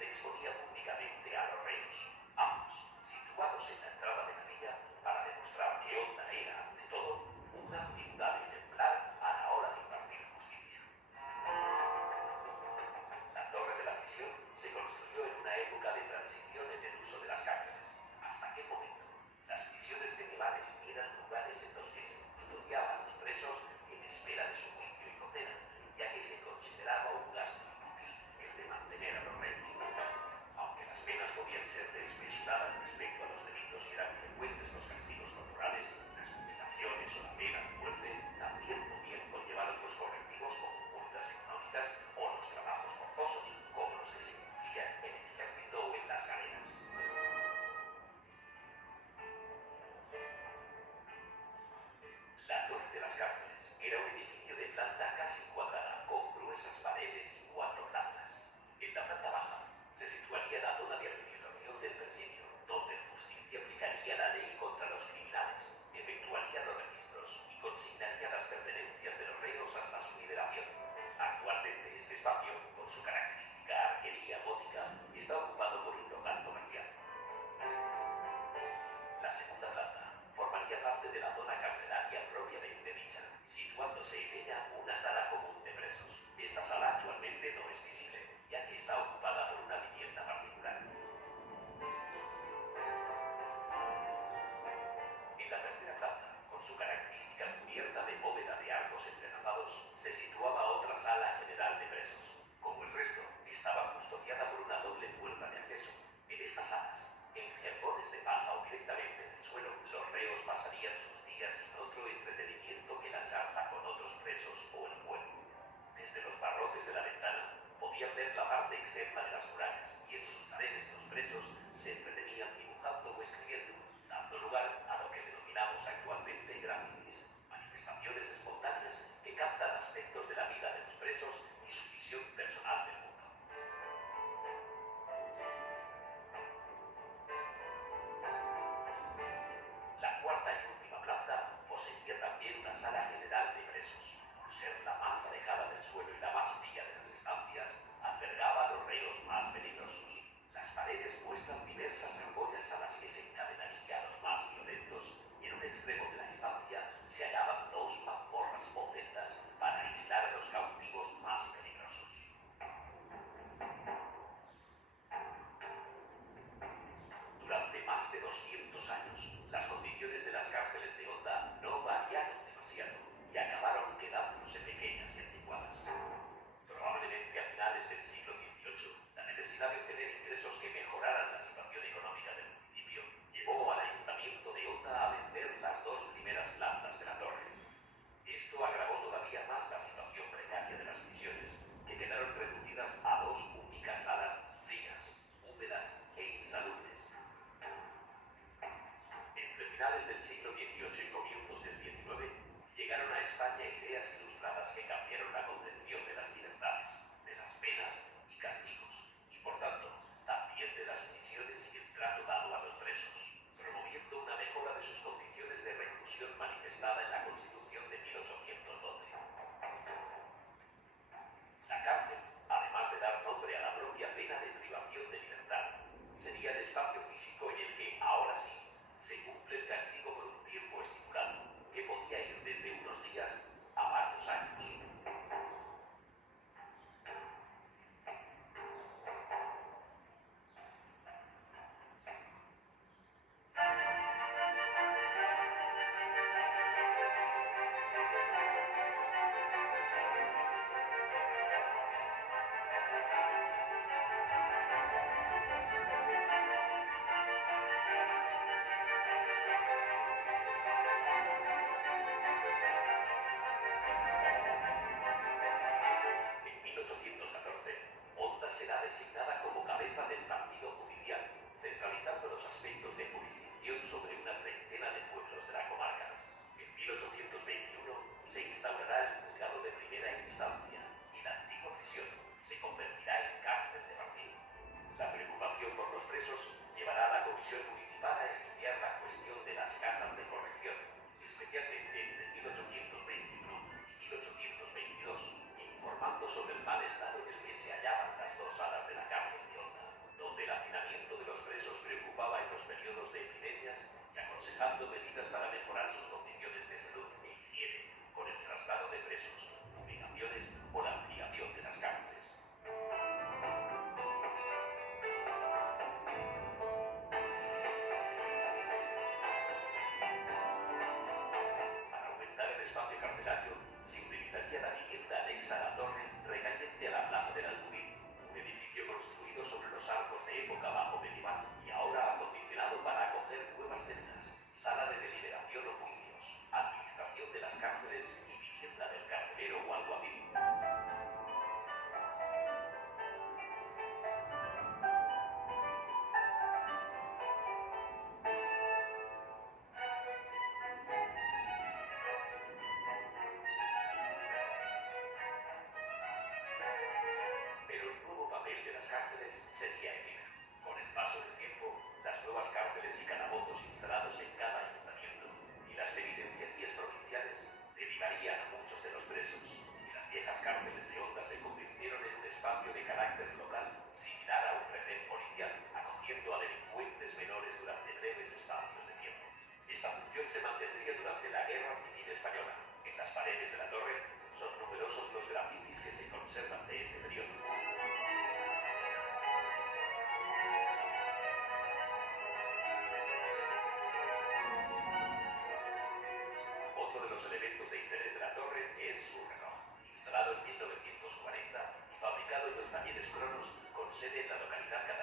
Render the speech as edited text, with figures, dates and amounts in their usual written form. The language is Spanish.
se exponía públicamente a los reos, ambos situados en la entrada de la villa para demostrar que Onda era, ante todo, una ciudad ejemplar a la hora de impartir justicia. La torre de la prisión se construyó en una época de transición en el uso de las cárceles. ¿Hasta qué momento? Las prisiones medievales eran lugares en los que se custodiaban a los presos en espera de su juicio y condena, ya que se consideraba un gasto inútil el de mantener a los reos. Aunque las penas podían ser desmesuradas respecto a los delitos y eran frecuentes los castigos corporales, las mutilaciones o la pena de muerte, también podían conllevar otros correctivos como multas económicas o los trabajos forzosos, como los que se cumplían en el ejército o en las galeras. La Torre de las Cárceles era un edificio de planta casi cuadrada, con gruesas paredes y 4 plantas. En la planta baja se situaría la zona de administración del presidio, donde el justicia aplicaría la ley contra los criminales, efectuaría los registros y consignaría las pertenencias de los reos hasta su liberación. Actualmente este espacio, con su característica arquería gótica, está ocupado por un local comercial. La segunda planta formaría parte de la zona carcelaria propiamente dicha, situándose en ella una sala común de presos. Esta sala actualmente no es visible, ya que está ocupada por una vivienda particular. En la tercera planta, con su característica cubierta de bóveda de arcos entrelazados, se situaba otra sala general de presos. Como el resto, estaba custodiada por una doble puerta de acceso. En estas salas, en jergones de paja o directamente en el suelo, los reos pasarían sus días sin otro entretenimiento que la charla con otros presos o el juego. Desde los barrotes de la ventana podían ver la parte externa de las murallas y en sus paredes los presos se entretenían dibujando o escribiendo, dando lugar a lo que denominamos actualmente grafitis, manifestaciones espontáneas que captan aspectos de la vida de los presos y su visión personal del mundo. La cuarta y última planta poseía también una sala general de presos. Por ser la más alejada del suelo y la más fría de las estancias, albergaba a los reos más peligrosos. Las paredes muestran diversas ampollas a las que se encadenaría a los más violentos, y en un extremo de la estancia se hallaban 2 mazmorras o celdas para aislar a los cautivos más peligrosos. Durante más de 200 años, las condiciones de las cárceles de Onda no variaron demasiado y acabaron quedándose pequeñas y anticuadas. Probablemente a finales del siglo XVIII, la necesidad de obtener ingresos que mejoraran la situación económica del municipio llevó al ayuntamiento de Onda a vender las 2 primeras plantas de la torre. Esto agravó todavía más la situación precaria de las prisiones, que quedaron reducidas a 2 únicas salas frías, húmedas e insalubres. Entre finales del siglo XVIII y comienzos del XIX, llegaron a España ideas ilustradas que cambiaron la concepción de las libertades, de las penas y castigos, y por tanto, también de las prisiones y el trato dado a los presos, promoviendo una mejora de sus condiciones de reclusión manifestada en la Constitución de 1812. La cárcel, además de dar nombre a la propia pena de privación de libertad, sería el espacio físico en el que, ahora sí, se cumple el castigo por un tiempo estipulado, que podía ir desde unos días a varios años. En 1814, Onda será designada como cabeza del partido judicial, centralizando los aspectos de jurisdicción sobre una treintena de pueblos de la comarca. En 1821 se instaurará el juzgado de primera instancia y la antigua prisión se convertirá en cárcel de partido. La preocupación por los presos llevará a la comisión municipal a estudiar la cuestión de las casas de corrección, especialmente entre 1821 y 1822, informando sobre el mal estado en el que se hallaban las 2 salas de la cárcel de Onda. espacio carcelario, se utilizaría la vivienda anexa a la torre recayente a la Plaza del Almudí, un edificio construido sobre los arcos de época bajo medieval y ahora acondicionado para acoger nuevas celdas, sala de deliberación o juicios, administración de las cárceles y vivienda del carcelero o alguacil. Pero el nuevo papel de las cárceles sería efímero. Con el paso del tiempo, las nuevas cárceles y calabozos instalados en cada ayuntamiento y las penitenciarías provinciales derivarían a muchos de los presos, y las viejas cárceles de Honda se convirtieron en un espacio de carácter local, similar a un retén policial, acogiendo a delincuentes menores durante breves espacios de tiempo. Esta función se mantendría durante la Guerra Civil Española. En las paredes de la torre son numerosos los grafitis que se conservan de este periodo. Otro de los elementos de interés de la torre es su reloj, instalado en 1940 y fabricado en los talleres Cronos, con sede en la localidad catalana